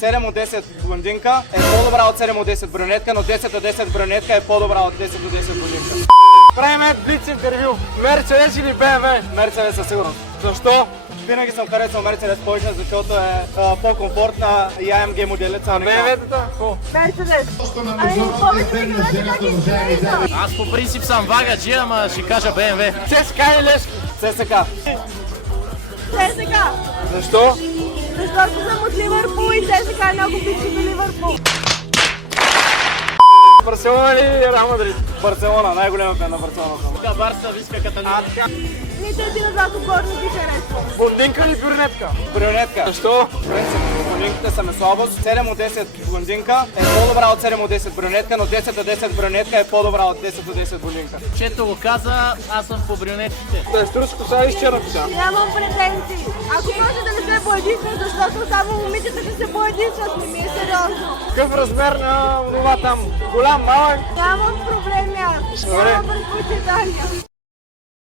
7 от 10 блондинка е по-добра от 7 от 10 брюнетка, но 10 от 10 брюнетка е по-добра от 10 от 10 блондинка. Правим блиц интервю. Мерцедес или БМВ? Мерцедес със сигурност. Защо? Винаги съм харесал Мерцедес повече, защото е по-комфортна и AMG моделица. БМВ-тата? Мерцедес. Ами, повече ми кажете как изглежда. Аз по принцип съм вагаджи, ама ще кажа БМВ. ЦСКА или Левски? ЦСК. ЦСКА. Защо? Защото съм от Ливърпул и ЦСКА много обича до Ливърпул. Барселона или Реал Мадрид? Барселона, най-голема фен на Барселона съм. Тук Барса виска Каталуния. Нито един от вас отбор не ги харесва. Блондинка или брюнетка? Брюнетка. Защо? Блондинките са ми слабост. 7 от 10 блондинка е по-добра от 7 от 10 брюнетка, но 10 от 10 брюнетка е по-добра от 10 от 10 блондинка. Чето го каза, аз съм по брюнетите. Да е с турско коса или с черна коса? Нямам претенции. Ако може да не се боядисва, защото само момичета ще се боядисват, не ми е сериозно. Какъв размер на онова там? Голям, малък? Нямам проблеми аз. Добре. Нямам предпочитания.